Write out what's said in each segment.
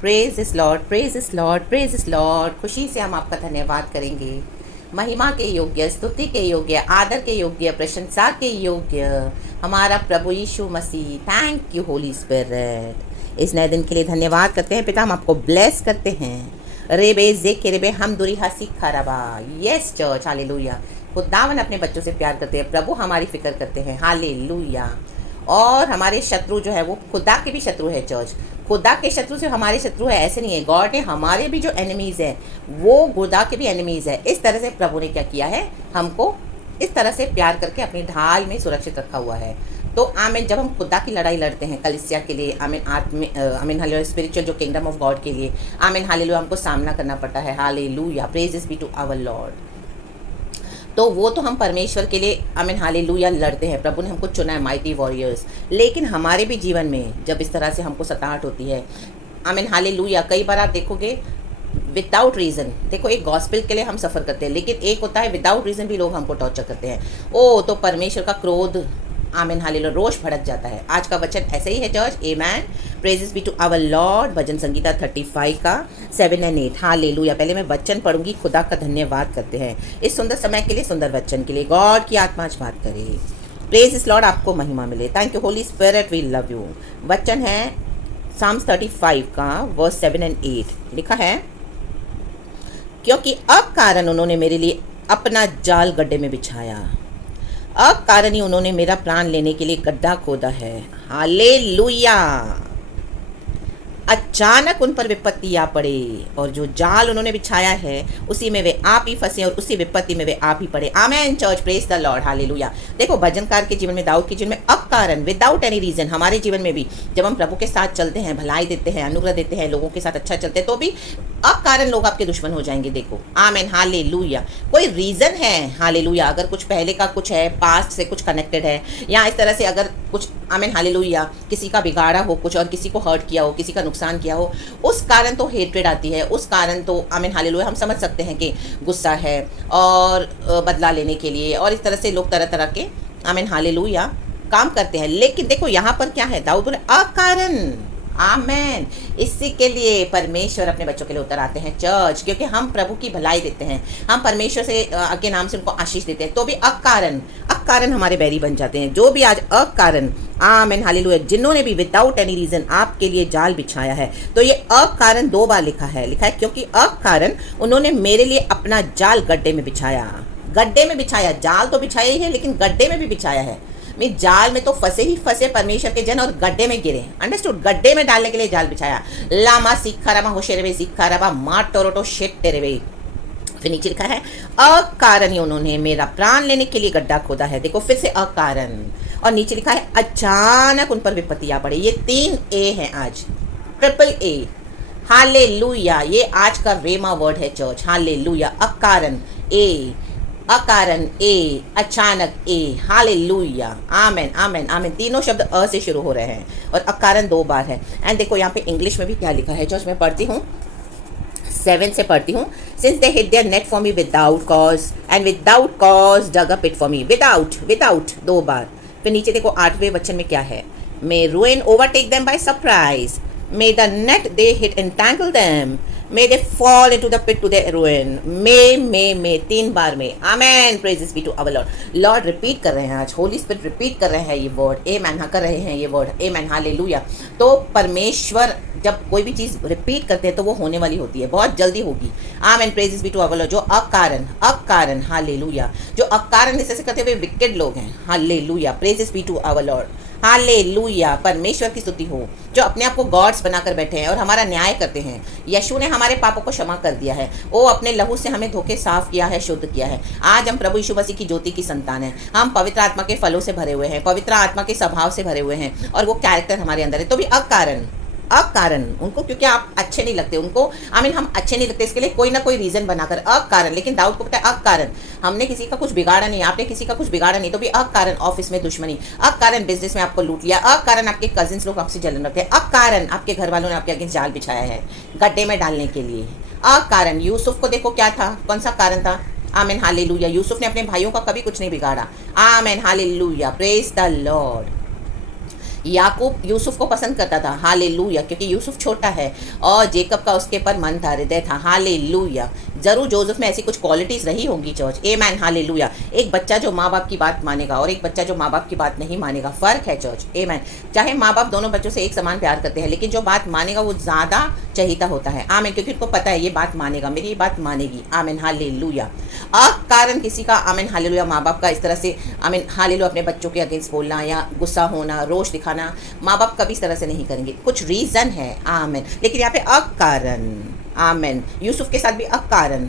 Praise इस Lord, praise इस Lord, praise इस लॉर्ड। खुशी से हम आपका धन्यवाद करेंगे। महिमा के योग्य, स्तुति के योग्य, आदर के योग्य, प्रशंसा के योग्य हमारा प्रभु Yeshu Masih. Thank you Holi spirit. इस नए दिन के लिए धन्यवाद करते हैं पिता, हम आपको ब्लेस करते हैं। रेबे जे के रेबे हम दुरी हसी खराबा। Yes church, hallelujah. खुदावन अपने बच्चों से प्यार करते हैं, प्रभु हमारी फिक्र करते हैं, हालेलुया। और हमारे शत्रु जो है वो खुदा के भी शत्रु है चर्च। खुदा के शत्रु से हमारे शत्रु है ऐसे नहीं है। गॉड ने हमारे भी जो एनिमीज़ है वो खुदा के भी एनिमीज़ है। इस तरह से प्रभु ने क्या किया है, हमको इस तरह से प्यार करके अपनी ढाल में सुरक्षित रखा हुआ है। तो आमीन, जब हम खुदा की लड़ाई लड़ते हैं कलीसिया के लिए, आमीन, आमीन हालेलुया, स्पिरिचुअल जो किंगडम ऑफ गॉड के लिए, आमीन हालेलुया, हमको सामना करना पड़ता है, hallelujah, praises be to our Lord. तो वो तो हम परमेश्वर के लिए आमीन हालेलुया लड़ते हैं। प्रभु ने हमको चुना है माइटी वॉरियर्स। लेकिन हमारे भी जीवन में जब इस तरह से हमको सताहट होती है, आमीन हालेलुया, कई बार आप देखोगे विदाउट रीज़न, देखो एक गॉस्पेल के लिए हम सफ़र करते हैं, लेकिन एक होता है विदाउट रीज़न भी लोग हमको टॉर्चर करते हैं। ओ तो परमेश्वर का क्रोध, आमीन हालेलुया, रोष भड़क जाता है। आज का वचन ऐसे ही है church, amen, praises be to our lord. Bhajan Sangita 35 का 7 और 8, हालेलुया। पहले मैं वचन पढ़ूंगी। खुदा का धन्यवाद करते हैं इस सुंदर समय के लिए, सुंदर वचन के लिए। गॉड की आत्मा आज बात करे। प्रेज इस लॉर्ड, आपको महिमा मिले। Thank you Holi Spirit, we love you. वचन है साम्स 35 का वर्स 7 और 8। लिखा है, क्योंकि अब कारण उन्होंने मेरे लिए अपना जाल गड्ढे में बिछाया, अब कारण ही उन्होंने मेरा प्राण लेने के लिए गड्ढा खोदा है, हालेलुया। अचानक उन पर विपत्ति आ पड़े और जो जाल उन्होंने बिछाया है उसी में वे आप ही फंसे और उसी विपत्ति में वे आप ही पड़े। Amen church, praise the lord, hallelujah. देखो भजनकार के जीवन में, दाऊद के जीवन में, अब कारण, विदाउट एनी रीजन, हमारे जीवन में भी जब हम प्रभु के साथ चलते हैं, भलाई देते हैं, अनुग्रह देते हैं, लोगों के साथ अच्छा चलते हैं, तो भी अब कारण लोग आपके दुश्मन हो जाएंगे। देखो आमेन हालेलुया, कोई रीजन है, हालेलुया। अगर कुछ पहले का कुछ है, पास्ट से कुछ कनेक्टेड है, या इस तरह से अगर कुछ, आमेन हालेलुया, किसी का बिगाड़ा हो कुछ और किसी को हर्ट किया हो, किसी का नुकसान किया हो, उस कारण तो हेट्रेड आती है, उस कारण तो आमीन हालेलुया हम समझ सकते हैं कि गुस्सा है और बदला लेने के लिए, और इस तरह से लोग तरह तरह के आमीन हालेलुया काम करते हैं। लेकिन देखो यहाँ पर क्या है, दाऊद बोले अकारण, आमेन। इसी के लिए परमेश्वर अपने बच्चों के लिए उतर आते हैं चर्च, क्योंकि हम प्रभु की भलाई देते हैं, हम परमेश्वर से के नाम से उनको आशीष देते हैं, तो भी अकारण हमारे बैरी बन जाते हैं। जो भी आज अकारण, आमेन हालेलुया, जिन्होंने भी विदाउट एनी रीजन आपके लिए जाल बिछाया है, तो ये अकारण 2 बार लिखा है, क्योंकि अकारण उन्होंने मेरे लिए अपना जाल गड्ढे में बिछाया। गड्ढे में बिछाया, जाल तो बिछाया ही है लेकिन गड्ढे में भी बिछाया है। मैं जाल में तो फंसे ही फंसे परमेश्वर के जन और गड्ढे में गिरे, अंडरस्टूड, गड्ढे में डालने के लिए जाल बिछाया। लामा सीखा रबा होशेरवे सीखा रबा मा टोरोटो शेट तेरे। फिर नीचे लिखा है, अकारण ही उन्होंने मेरा प्राण लेने के लिए गड्ढा खोदा है। देखो फिर से अकारण, और नीचे लिखा है अचानक उन पर विपत्ति आ पड़े। ये 3 ए है आज, ट्रिपल ए, हालेलुया। ये आज का रेमा वर्ड है चर्च, हालेलुया। अकारण ए, अकारण ए, अचानक ए, हालेलुया, आमेन आमेन आमेन। तीनों शब्द अ से शुरू हो रहे हैं और अकारण 2 बार है। एंड देखो यहाँ पे इंग्लिश में भी क्या लिखा है, जो मैं पढ़ती हूँ, 7 से पढ़ती हूँ। Since they hid their net for me without cause and without cause dug a pit for me, without 2 बार। फिर नीचे देखो 8वें वचन में क्या है, मे ruin overtake them by surprise, may the net they hit entangle them, may they fall into the pit to their ruin, may 3 बार में, amen, praises be to our lord. Lord repeat कर रहे हैं आज, होली स्पिरिट रिपीट कर रहे हैं ये वर्ड, आमेन, हाँ कर रहे हैं ये वर्ड, आमेन हालेलुया। तो परमेश्वर जब कोई भी चीज़ रिपीट करते हैं तो वो होने वाली होती है, बहुत जल्दी होगी, amen, praises be to our lord. जो अकारण हालेलुया, जो अकारण जैसे करते हुए विकेड लोग हैं, hallelujah, praises be to our Lord, hallelujah. परमेश्वर की स्तुति हो, जो अपने आप को गॉड्स बनाकर बैठे हैं और हमारा न्याय करते हैं। यीशु ने हमारे पापों को क्षमा कर दिया है, वो अपने लहू से हमें धोके साफ किया है, शुद्ध किया है। आज हम प्रभु यीशु मसीह की ज्योति की संतान हैं, हम पवित्र आत्मा के फलों से भरे हुए हैं, पवित्र आत्मा के स्वभाव से भरे हुए हैं, और वो कैरेक्टर हमारे अंदर है। तो भी अकारण उनको, क्योंकि आप अच्छे नहीं लगते उनको, आमीन, हम अच्छे नहीं लगते, इसके लिए कोई ना कोई रीजन बनाकर अकारण। लेकिन दाऊद को पता है अकारण, हमने किसी का कुछ बिगाड़ा नहीं, आपने किसी का कुछ बिगाड़ा नहीं, तो भी अकारण ऑफिस में दुश्मनी, अकारण बिजनेस में आपको लूट लिया, अकारण आपके कजिन्स लोग आपसे जलन रखते हैं, अकारण आपके घर वालों ने आपके अगेंस्ट जाल बिछाया है गड्ढे में डालने के लिए, अकारण। यूसुफ को देखो क्या था, कौन सा कारण था, आमीन हालेलुया। यूसुफ ने अपने भाइयों का कभी कुछ नहीं बिगाड़ा, आमीन हालेलुया, प्रेज द लॉर्ड। याकूब यूसुफ को पसंद करता था, हालेलुया, क्योंकि यूसुफ छोटा है और जेकब का उसके पर मन था, हृदय था, हालेलुया। जरूर जोसेफ में ऐसी कुछ क्वालिटीज रही होंगी चर्च, आमेन, हालेलुया। एक बच्चा जो माँ बाप की बात मानेगा और एक बच्चा जो माँ बाप की बात नहीं मानेगा, फर्क है चर्च, आमेन। चाहे माँ बाप दोनों बच्चों से एक समान प्यार करते हैं, लेकिन जो बात मानेगा वो ज़्यादा चहीता होता है, आमेन, क्योंकि उनको पता है ये बात मानेगा, मेरी ये बात मानेगी, आमेन, हालेलुया। अकारण किसी का, आमेन, हालेलुया, माँ बाप का इस तरह से, आमेन, हालेलुया, अपने बच्चों के अगेंस्ट बोलना या गुस्सा होना, रोष दिखाना, माँ बाप कभी इस तरह से नहीं करेंगे, कुछ रीज़न है, आमेन। लेकिन यहाँ पे अकारण, आमेन, यूसुफ के साथ भी अकारण,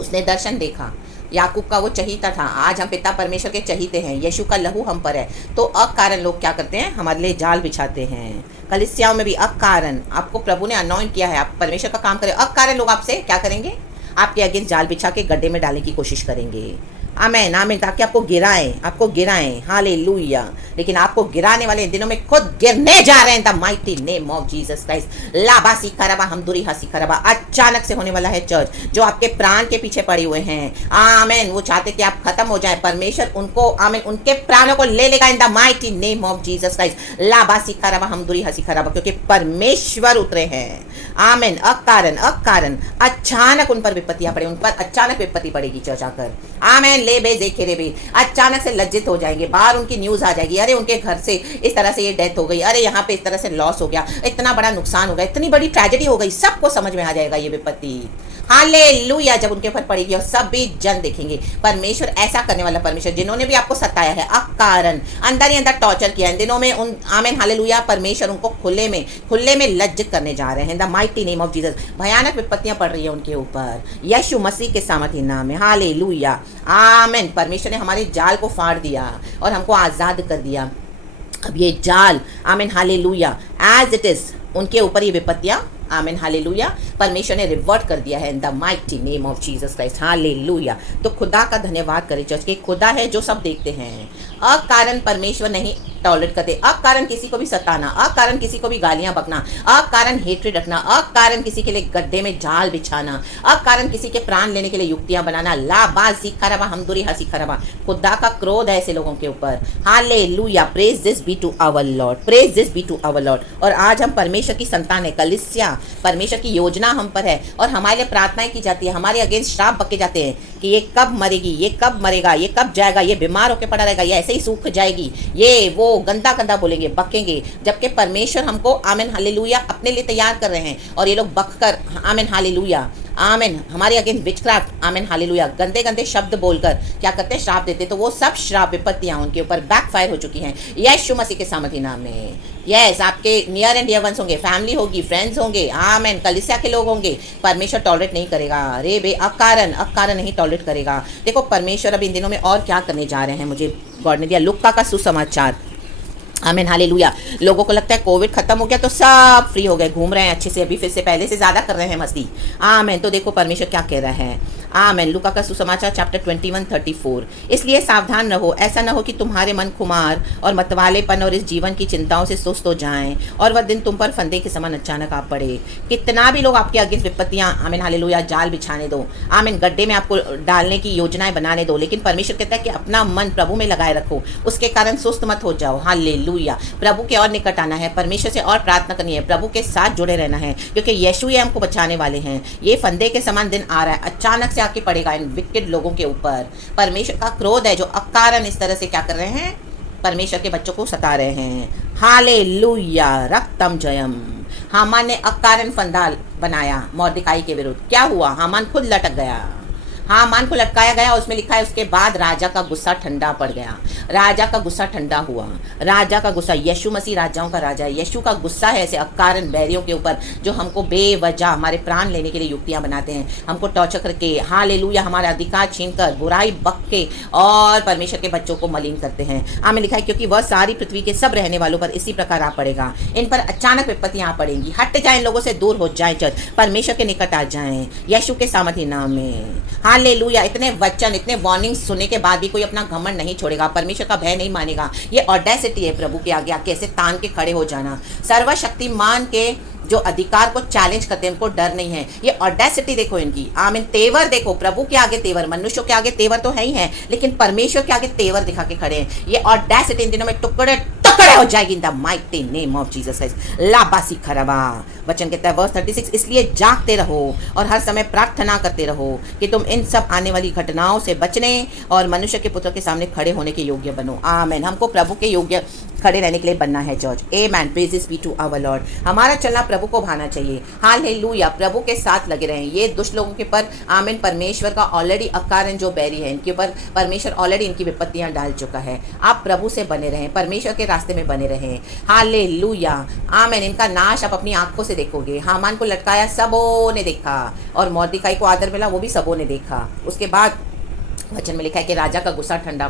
उसने दर्शन देखा, याकूब का वो चहीता था। आज हम पिता परमेश्वर के चहीते हैं, यीशु का लहू हम पर है, तो अकारण लोग क्या करते हैं, हमारे लिए जाल बिछाते हैं। कलीसियाओं में भी अकारण, आपको प्रभु ने अनॉइंट किया है, आप परमेश्वर का काम करें, अकारण लोग आपसे क्या करेंगे, आपके अगेंस्ट जाल बिछा के गड्ढे में डालने की कोशिश करेंगे, आमेन, आमेन, ताकि आपको गिराएं, हालेलुया। लेकिन आपको गिराने वाले इन दिनों में खुद गिरने जा रहे हैं, the mighty name of Jesus Christ. लाबासी करबा हम दुरी हसी करबा, अचानक से होने वाला है चर्च। जो आपके प्राण के पीछे पड़े हुए हैं, आमेन, वो चाहते कि आप खत्म हो जाए, परमेश्वर उनको, आमेन, उनके प्राणों को ले लेगा in the mighty name of Jesus Christ. लाबासी करबा हम दुरी हसी करबा, क्योंकि परमेश्वर उतरे हैं, आमेन। अकारण अचानक उन पर विपत्तियां पड़े, उन पर अचानक विपत्ति पड़ेगी चर्च आकर, आमेन। ले बे देखे रे बे, अचानक से लज्जित हो जाएंगे, बाहर उनकी न्यूज आ जाएगी, अरे उनके घर से इस तरह से ये डेथ हो गई, अरे यहाँ पे इस तरह से लॉस हो गया, इतना बड़ा नुकसान हो गया, इतनी बड़ी ट्रेजेडी हो गई, सबको समझ में आ जाएगा ये विपत्ति, हालेलुया, जब उनके ऊपर पड़ेगी और सब भी जन देखेंगे परमेश्वर ऐसा करने वाला परमेश्वर, जिन्होंने भी आपको सताया है, अकारण अंदर ही अंदर टॉर्चर किया इन दिनों में, उन, आमेन, हालेलुया, परमेश्वर उनको खुले में लज्जित करने जा रहे हैं, the mighty name of Jesus. भयानक विपत्तियां पड़ रही है उनके ऊपर, यीशु मसीह के सामर्थ्य नाम में, हालेलुया, आमेन। परमेश्वर ने हमारे जाल को फाड़ दिया और हमको आज़ाद कर दिया। अब ये जाल, आमेन, हालेलुया, एज इट इज उनके ऊपर ये विपत्तियां, आमेन, हालेलुया, परमेश्वर ने रिवर्ट कर दिया है इन the mighty name of Jesus Christ, hallelujah. तो खुदा का धन्यवाद करें चर्च के, खुदा है जो सब देखते हैं। अकारण परमेश्वर नहीं टॉलरेट करते, अकारण किसी को भी सताना, अकारण किसी को भी गालियां बकना, अकारण हेट्रेड रखना, अकारण किसी के लिए गड्ढे में जाल बिछाना, अकारण किसी के प्राण लेने के लिए युक्तियां बनाना, लाबाजी खरबा हमदुरी हसी खरबा, खुदा का क्रोध है ऐसे लोगों के ऊपर, hallelujah. Praise this be to our Lord, praise this be to our Lord. और आज हम परमेश्वर की संतान है, कलीसिया, परमेश्वर की योजना हम पर है और हमारे लिए प्रार्थनाएं की जाती है, हमारे अगेंस्ट श्राप बके जाते हैं कि ये कब मरेगी, ये कब मरेगा, ये कब जाएगा, ये बीमार होकर पड़ा रहेगा, ये ऐसे ही सूख जाएगी, ये वो गंदा बोलेंगे, बकेंगे, जबकि परमेश्वर हमको, आमेन, हालेलुया, अपने लिए तैयार कर रहे हैं और ये लोग बककर, आमेन, हालेलुया, आमेन, हमारे अगेंस्ट विचक्राफ्ट, आमेन, हालेलुया, गंदे शब्द बोलकर क्या करते हैं, श्राप देते। तो वो सब श्राप विपत्तियां उनके ऊपर बैकफायर हो चुकी हैं यीशु मसीह के सामर्थ्य नाम में। यस, आपके नियर एंड डियर वंस होंगे, फैमिली होगी, फ्रेंड्स होंगे, आमेन, कलीसिया के लोग होंगे, परमेश्वर टॉलरेट नहीं करेगा, रे बे, अकारण नहीं टॉलरेट करेगा। देखो परमेश्वर अब इन दिनों में और क्या करने जा रहे हैं, मुझे गॉड ने दिया लुक्का का सुसमाचार, आमीन, हालेलुया। लोगों को लगता है कोविड खत्म हो गया तो सब फ्री हो गए, घूम रहे हैं अच्छे से, अभी फिर से पहले से ज़्यादा कर रहे हैं मस्ती, आमीन। तो देखो परमेश्वर क्या कह रहा है, आमीन। लूका का सुसमाचार चैप्टर 21:34। इसलिए सावधान रहो, ऐसा न हो कि तुम्हारे मन खुमार और मतवालेपन और इस जीवन की चिंताओं से सुस्त हो जाएं और वह दिन तुम पर फंदे के समान अचानक आ पड़े। कितना भी लोग आपके अगेंस्ट विपत्तियां, आमीन, हालेलुया, जाल बिछाने दो, आमीन, गड्ढे में आपको डालने की योजनाएं बनाने दो, लेकिन परमेश्वर कहता है कि अपना मन प्रभु में लगाए रखो, उसके कारण सुस्त मत हो जाओ, हालेलुया। प्रभु के और निकट आना है, परमेश्वर से और प्रार्थना करनी है, प्रभु के साथ जुड़े रहना है, क्योंकि यीशु ही हमको बचाने वाले हैं। ये फंदे के समान दिन आ रहा है, अचानक से आके पड़ेगा इन विकेट लोगों के ऊपर। परमेश्वर का क्रोध है जो अकारण इस तरह से क्या कर रहे हैं, परमेश्वर के बच्चों को सता रहे हैं, हालेलुया। रक्तम जयम। हामान ने अकारण फंदा बनाया मॉर्देकाई के विरुद्ध, क्या हुआ, हामान खुद लटक गया, हामान को लटकाया गया। उसमें लिखा है उसके बाद राजा का गुस्सा ठंडा पड़ गया, राजा का गुस्सा ठंडा हुआ, राजा का गुस्सा, यीशु मसीह राजाओं का राजा है, यीशु का गुस्सा है ऐसे अकारण बैरियों के ऊपर जो हमको बेवजह हमारे प्राण लेने के लिए युक्तियां बनाते हैं, हमको टॉर्चर करके, हालेलुया, हमारा अधिकार छीनकर, बुराई बक के और परमेश्वर के बच्चों को मलिन करते हैं। हमें लिखा है क्योंकि वह सारी पृथ्वी के सब रहने वालों पर इसी प्रकार आ पड़ेगा, इन पर अचानक विपत्तियां आ पड़ेंगी। हट जाए, इन लोगों से दूर हो जाए, चर्च परमेश्वर के निकट आ जाएं यीशु के सामर्थ्य नाम में, हालेलुया। इतने वचन, इतने वार्निंग सुनने के बाद भी कोई अपना घमंड नहीं छोड़ेगा, परमेश्वर का भय नहीं मानेगा। ये ऑडेसिटी है प्रभु के आगे आके ऐसे तान के खड़े हो जाना। सर्वशक्तिमान के जो अधिकार को चैलेंज करते हैं उनको डर नहीं है, ये ऑडेसिटी देखो इनकी, आमीन। तेवर देखो, प्रभु के आगे तेवर, मनुष्यों के आगे तेवर तो है ही है, लेकिन परमेश्वर के आगे तेवर दिखा के खड़े हैं। ये ऑडेसिटी इन दिनों में टुकड़े खड़े हो जाएगी in the mighty name of Jesus Christ. लाबासी खरबा वचन कहता है वर्स 36, इसलिए जागते रहो और हर समय प्रार्थना करते रहो कि तुम इन सब आने वाली घटनाओं से बचने और मनुष्य के पुत्र के सामने खड़े होने के योग्य बनो। आमेन। हमको प्रभु के योग्य खड़े रहने के लिए बनना है church. Amen. Praises be to our Lord. हमारा चलना प्रभु को भाना चाहिए। हालेलुया। प्रभु के साथ लगे रहें। ये दुष्ट लोगों के पर आमेन परमेश्वर का ऑलरेडी अकारण जो बैरी है, इनके ऊपर परमेश्वर ऑलरेडी इनकी विपत्तियां डाल चुका है। आप प्रभु से बने रहें, परमेश्वर के रास्ते में बने रहें। हालेलुया। आमेन। इनका नाश आप अपनी आंखों से देखोगे। हामान को लटकाया सबों ने देखा और मोर्देखाई को आदर मिला, वो भी सबों ने देखा। उसके बाद वचन में लिखा है कि राजा का गुस्सा ठंडा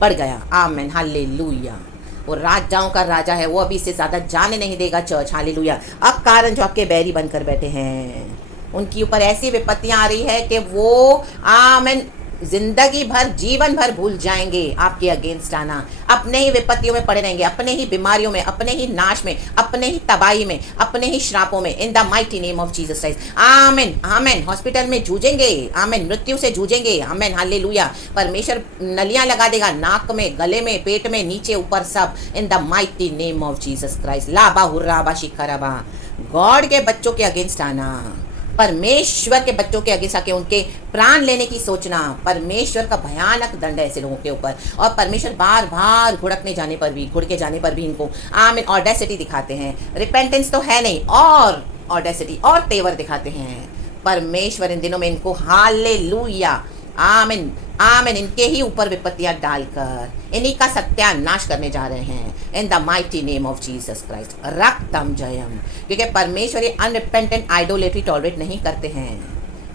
पड़ गया। आमेन। हालेलुया। वो राजाओं का राजा है, वो अभी इससे ज़्यादा जाने नहीं देगा चर्च। हालेलुया। अब कारण जो आपके बैरी बनकर बैठे हैं, उनके ऊपर ऐसी विपत्तियां आ रही है कि वो आमेन जिंदगी भर जीवन भर भूल जाएंगे आपके अगेंस्ट आना। अपने ही विपत्तियों में पड़े रहेंगे, अपने ही बीमारियों में, अपने ही नाश में, अपने ही तबाही में, अपने ही श्रापों में। इन the mighty name of Jesus Christ. Amen. Amen. Hospital में जूझेंगे। आमेन। मृत्यु से जूझेंगे। आमेन। हालेलुया। परमेश्वर नलियां लगा देगा नाक में, गले में, पेट में, नीचे ऊपर सब। इन the mighty name of Jesus Christ. लाबा हुर्राबा शिखरबा। गॉड के बच्चों के अगेंस्ट आना, परमेश्वर के बच्चों के आगे आके उनके प्राण लेने की सोचना, परमेश्वर का भयानक दंड है ऐसे लोगों के ऊपर। और परमेश्वर बार बार घुड़ के जाने पर भी इनको आमेन ऑडेसिटी दिखाते हैं। रिपेंटेंस तो है नहीं और ऑडेसिटी और तेवर दिखाते हैं। परमेश्वर इन दिनों में इनको हालेलुया आमेन आमेन इनके ही ऊपर विपत्तियां डालकर इन्हीं का सत्यानाश करने जा रहे हैं। In the mighty name of Jesus Christ. रक्तम जयम। क्योंकि परमेश्वर ये अनरिपेंटेंट आइडोलेट्री टॉलरेट नहीं करते हैं।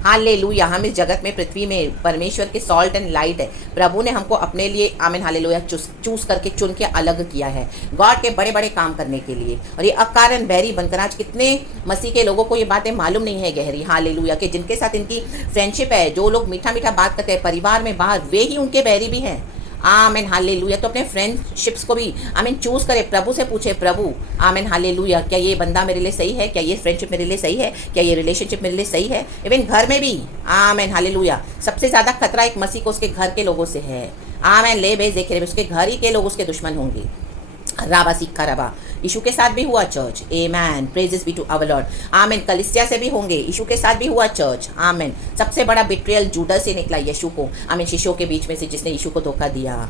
हालेलुया। हम इस जगत में, पृथ्वी में परमेश्वर के सॉल्ट एंड लाइट है। प्रभु ने हमको अपने लिए आमीन हालेलुया चूज करके चुन के अलग किया है गॉड के बड़े बड़े काम करने के लिए। और ये अकारण बैरी बनकर आज कितने मसीह के लोगों को ये बातें मालूम नहीं है गहरी। हालेलुया। कि जिनके साथ इनकी फ्रेंडशिप है, जो लोग मीठा मीठा बात करते हैं परिवार में बाहर, वे ही उनके बैरी भी हैं। Amen hallelujah. तो अपने फ्रेंडशिप्स को भी आमीन चूज करे, प्रभु से पूछे, प्रभु आमीन हालेलुया क्या ये बंदा मेरे लिए सही है, क्या ये फ्रेंडशिप मेरे लिए सही है, क्या ये रिलेशनशिप मेरे लिए सही है। इवन घर में भी आमीन हालेलुया सबसे ज़्यादा खतरा एक मसीह को उसके घर के लोगों से है। आमीन ले बेज देखे उसके घर ही के लोग उसके दुश्मन होंगे। राबा सीखा रबा। यीशु के साथ भी हुआ church. Amen. Praises be to our lord. Amen. कलिसिया से भी होंगे, यीशु के साथ भी हुआ चर्च। आमेन। सबसे बड़ा बिट्रियल जूडस से निकला यीशु को, आमेन, शिष्यों के बीच में से, जिसने यीशु को धोखा दिया।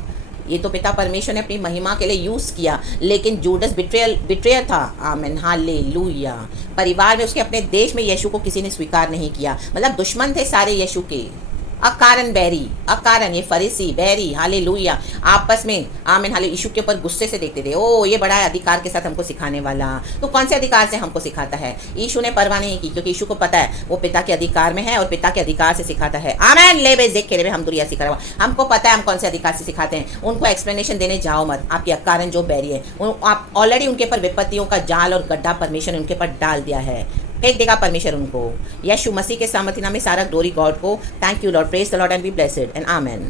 ये तो पिता परमेश्वर ने अपनी महिमा के लिए यूज किया, लेकिन जूडस बिट्रेयर था। Amen hallelujah. परिवार में उसके, अपने देश में यीशु को किसी ने स्वीकार नहीं किया। मतलब दुश्मन थे सारे यीशु के। अकारण बैरी, अकारण ये फरीसी बैरी हालेलुया आपस में आमीन हाले यीशु के ऊपर गुस्से से देखते थे। ओ ये बड़ा अधिकार के साथ हमको सिखाने वाला, तो कौन से अधिकार से हमको सिखाता है। यीशु ने परवाह नहीं की, क्योंकि यीशु को पता है वो पिता के अधिकार में है और पिता के अधिकार से सिखाता है। आमीन। ले बेज देख के हम दुनिया सिखा रहा, हमको पता है हम कौन से अधिकार से सिखाते हैं। उनको एक्सप्लेनेशन देने जाओ मत। आपके अकारण जो बैरी है, आप ऑलरेडी उनके ऊपर विपत्तियों का जाल और गड्ढा परमेश्वर ने उनके ऊपर डाल दिया है। फेंक देगा परमेश्वर उनको। यीशु मसीह के सामर्थ्य नाम में सारा ग्लोरी गॉड को। Thank you Lord. Praise the Lord and be blessed and amen.